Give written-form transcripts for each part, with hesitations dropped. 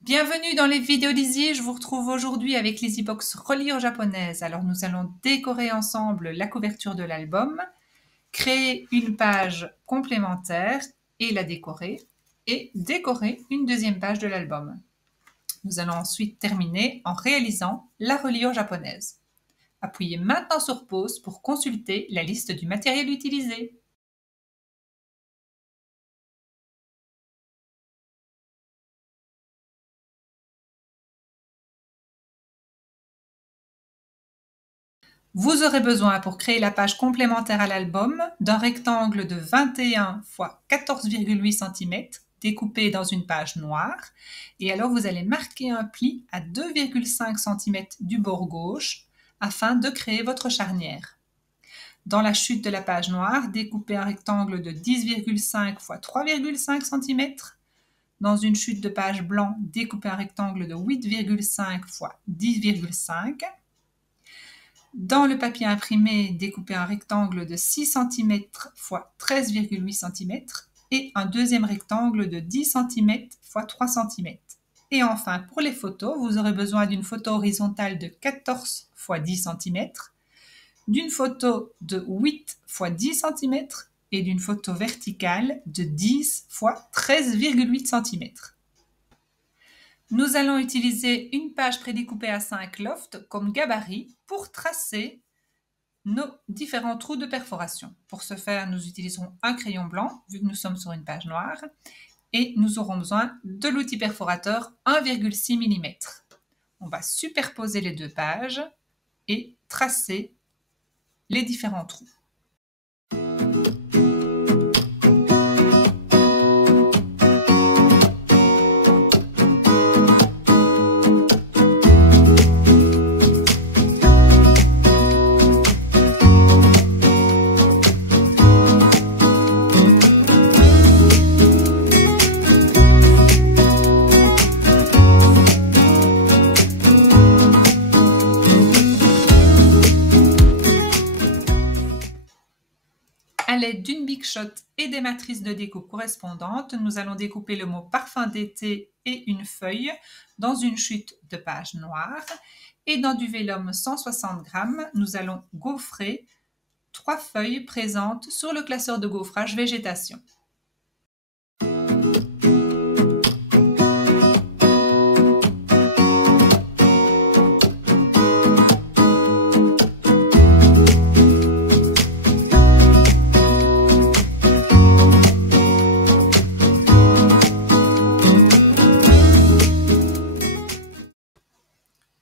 Bienvenue dans les vidéos d'Easy, je vous retrouve aujourd'hui avec l'EasyBox Reliure japonaise. Alors nous allons décorer ensemble la couverture de l'album, créer une page complémentaire et la décorer, et décorer une deuxième page de l'album. Nous allons ensuite terminer en réalisant la reliure japonaise. Appuyez maintenant sur pause pour consulter la liste du matériel utilisé. Vous aurez besoin pour créer la page complémentaire à l'album d'un rectangle de 21 x 14,8 cm découpé dans une page noire et alors vous allez marquer un pli à 2,5 cm du bord gauche afin de créer votre charnière. Dans la chute de la page noire, découpez un rectangle de 10,5 x 3,5 cm. Dans une chute de page blanc, découpez un rectangle de 8,5 x 10,5 cm. Dans le papier imprimé, découpez un rectangle de 6 cm x 13,8 cm et un deuxième rectangle de 10 cm x 3 cm. Et enfin, pour les photos, vous aurez besoin d'une photo horizontale de 14 x 10 cm, d'une photo de 8 x 10 cm et d'une photo verticale de 10 x 13,8 cm. Nous allons utiliser une page prédécoupée à 5 lofts comme gabarit pour tracer nos différents trous de perforation. Pour ce faire, nous utiliserons un crayon blanc, vu que nous sommes sur une page noire, et nous aurons besoin de l'outil perforateur 1,6 mm. On va superposer les deux pages et tracer les différents trous. À l'aide d'une Big Shot et des matrices de découpe correspondantes, nous allons découper le mot parfum d'été et une feuille dans une chute de page noire. Et dans du vélum 160 g, nous allons gaufrer 3 feuilles présentes sur le classeur de gaufrage végétation.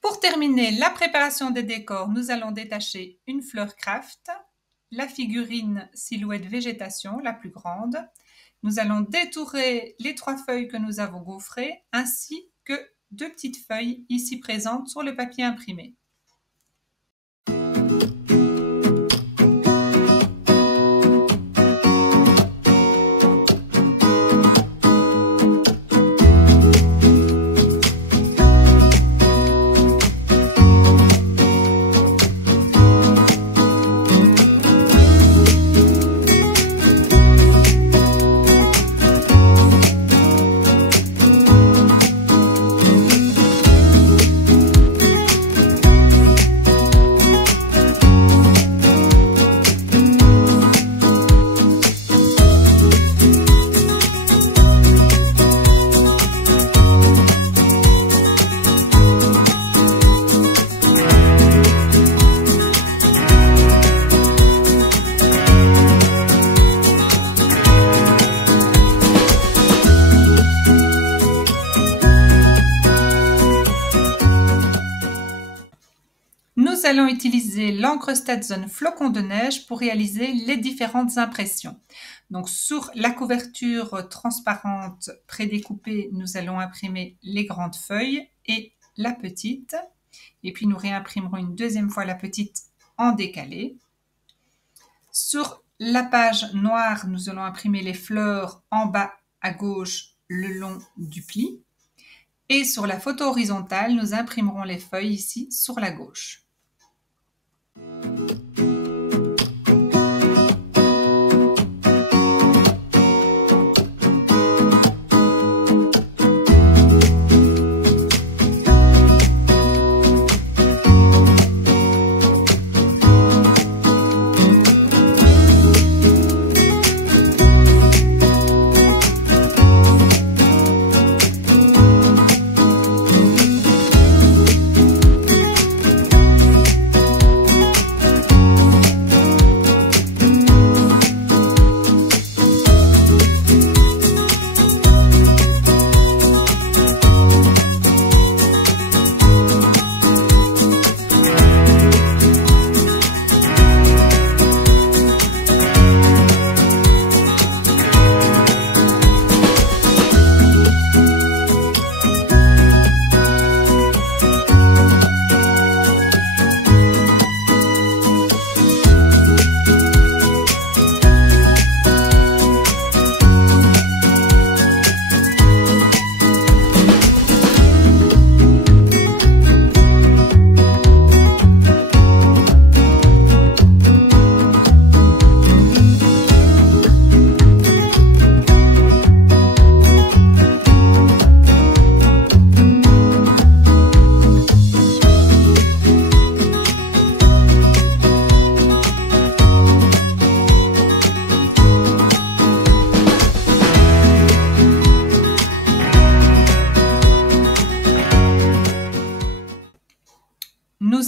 Pour terminer la préparation des décors, nous allons détacher une fleur craft, la figurine silhouette végétation, la plus grande. Nous allons détourer les 3 feuilles que nous avons gaufrées, ainsi que 2 petites feuilles ici présentes sur le papier imprimé. Nous allons utiliser l'encre Statzon flocon de neige pour réaliser les différentes impressions. Donc sur la couverture transparente prédécoupée, nous allons imprimer les grandes feuilles et la petite. Et puis nous réimprimerons une deuxième fois la petite en décalé. Sur la page noire, nous allons imprimer les fleurs en bas à gauche le long du pli. Et sur la photo horizontale, nous imprimerons les feuilles ici sur la gauche.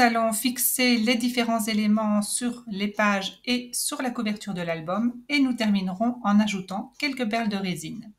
nous allons fixer les différents éléments sur les pages et sur la couverture de l'album et nous terminerons en ajoutant quelques perles de résine.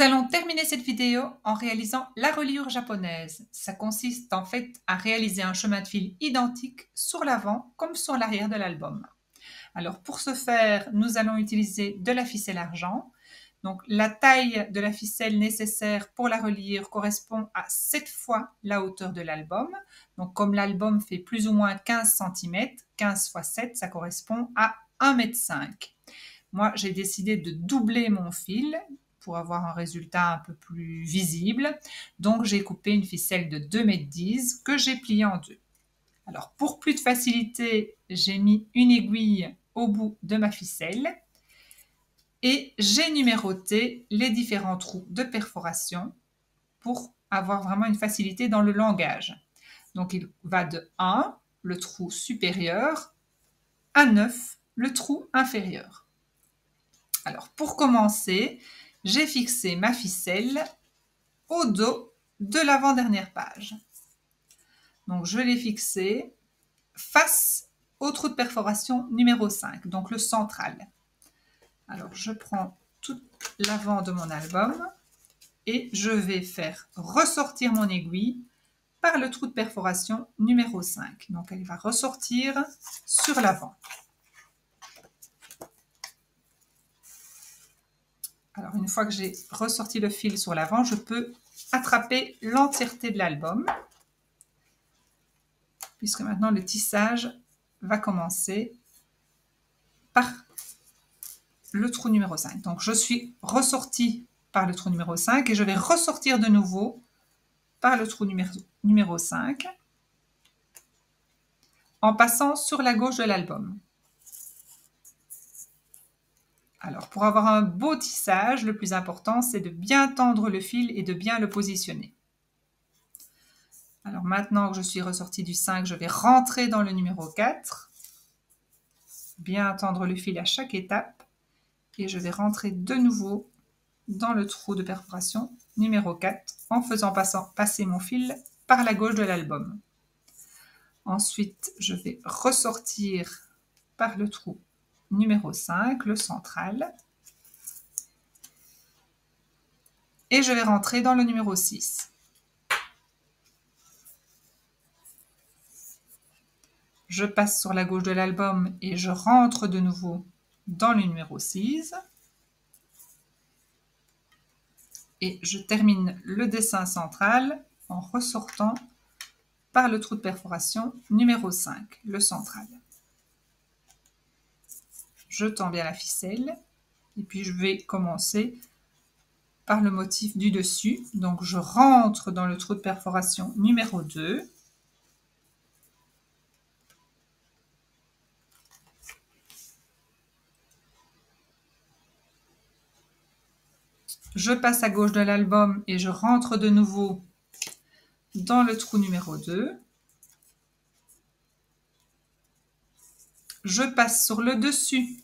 Nous allons terminer cette vidéo en réalisant la reliure japonaise. Ça consiste en fait à réaliser un chemin de fil identique sur l'avant comme sur l'arrière de l'album. Alors pour ce faire, nous allons utiliser de la ficelle argent. Donc la taille de la ficelle nécessaire pour la reliure correspond à 7 fois la hauteur de l'album. Donc comme l'album fait plus ou moins 15 cm, 15 x 7, ça correspond à 1,5 m. Moi, j'ai décidé de doubler mon fil pour avoir un résultat un peu plus visible. Donc, j'ai coupé une ficelle de 2,10 m que j'ai pliée en deux. Alors, pour plus de facilité, j'ai mis une aiguille au bout de ma ficelle et j'ai numéroté les différents trous de perforation pour avoir vraiment une facilité dans le langage. Donc, il va de 1, le trou supérieur, à 9, le trou inférieur. Alors, pour commencer, j'ai fixé ma ficelle au dos de l'avant-dernière page. Donc, je l'ai fixée face au trou de perforation numéro 5, donc le central. Alors, je prends tout l'avant de mon album et je vais faire ressortir mon aiguille par le trou de perforation numéro 5. Donc, elle va ressortir sur l'avant. Alors, une fois que j'ai ressorti le fil sur l'avant, je peux attraper l'entièreté de l'album, puisque maintenant le tissage va commencer par le trou numéro 5. Donc je suis ressortie par le trou numéro 5 et je vais ressortir de nouveau par le trou numéro 5 en passant sur la gauche de l'album. Alors pour avoir un beau tissage, le plus important c'est de bien tendre le fil et de bien le positionner. Alors maintenant que je suis ressortie du 5, je vais rentrer dans le numéro 4, bien tendre le fil à chaque étape et je vais rentrer de nouveau dans le trou de perforation numéro 4 en faisant passer mon fil par la gauche de l'album. Ensuite, je vais ressortir par le trou numéro 5, le central, et je vais rentrer dans le numéro 6. Je passe sur la gauche de l'album et je rentre de nouveau dans le numéro 6. Et je termine le dessin central en ressortant par le trou de perforation numéro 5, le central. Je tends bien la ficelle et puis je vais commencer par le motif du dessus. Donc je rentre dans le trou de perforation numéro 2. Je passe à gauche de l'album et je rentre de nouveau dans le trou numéro 2. Je passe sur le dessus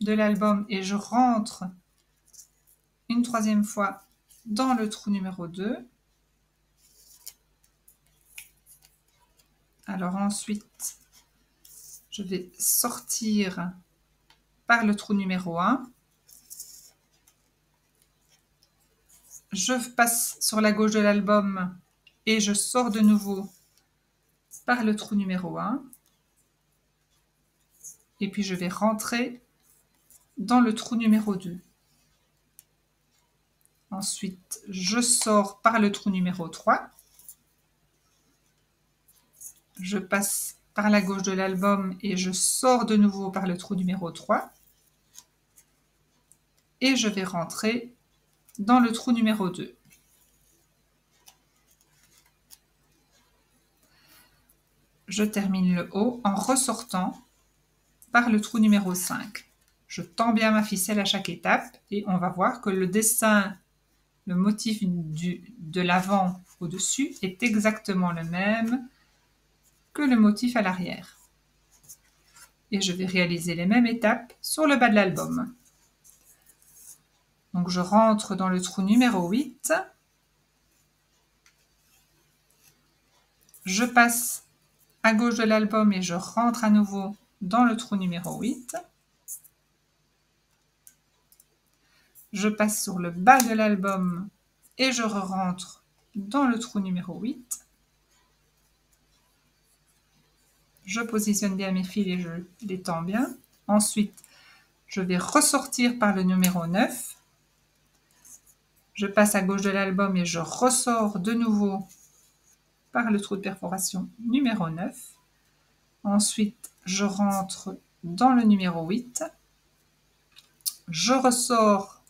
de l'album et je rentre une troisième fois dans le trou numéro 2. Alors ensuite, je vais sortir par le trou numéro 1. Je passe sur la gauche de l'album et je sors de nouveau par le trou numéro 1. Et puis je vais rentrer dans le trou numéro 2. Ensuite, je sors par le trou numéro 3. Je passe par la gauche de l'album et je sors de nouveau par le trou numéro 3. Et je vais rentrer dans le trou numéro 2. Je termine le haut en ressortant par le trou numéro 5. Je tends bien ma ficelle à chaque étape et on va voir que le dessin, le motif de l'avant au-dessus est exactement le même que le motif à l'arrière. Et je vais réaliser les mêmes étapes sur le bas de l'album. Donc je rentre dans le trou numéro 8. Je passe à gauche de l'album et je rentre à nouveau dans le trou numéro 8. Je passe sur le bas de l'album et je rentre dans le trou numéro 8. Je positionne bien mes fils et je les tends bien. Ensuite, je vais ressortir par le numéro 9. Je passe à gauche de l'album et je ressors de nouveau par le trou de perforation numéro 9. Ensuite, je rentre dans le numéro 8. Je ressors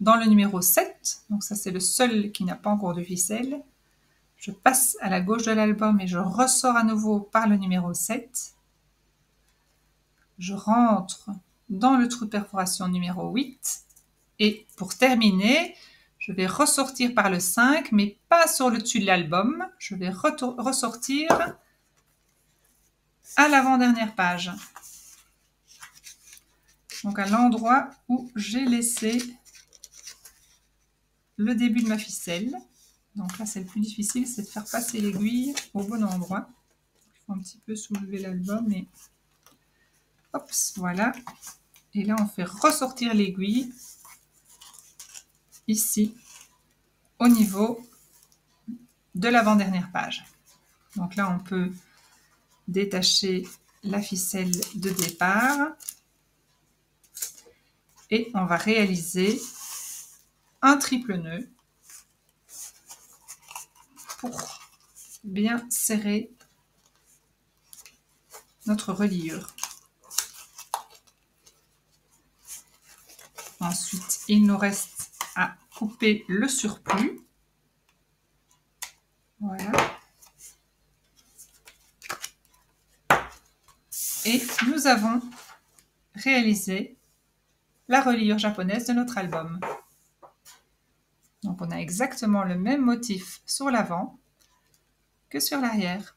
dans le numéro 7. Donc ça, c'est le seul qui n'a pas encore de ficelle. Je passe à la gauche de l'album et je ressors à nouveau par le numéro 7. Je rentre dans le trou de perforation numéro 8. Et pour terminer, je vais ressortir par le 5, mais pas sur le dessus de l'album. Je vais ressortir à l'avant-dernière page. Donc à l'endroit où j'ai laissé le début de ma ficelle. Donc là, c'est le plus difficile, c'est de faire passer l'aiguille au bon endroit. Il faut un petit peu soulever l'album et hop, voilà. Et là, on fait ressortir l'aiguille ici au niveau de l'avant-dernière page. Donc là, on peut détacher la ficelle de départ et on va réaliser un triple nœud pour bien serrer notre reliure. Ensuite, il nous reste à couper le surplus. Voilà. Et nous avons réalisé la reliure japonaise de notre album. Donc on a exactement le même motif sur l'avant que sur l'arrière.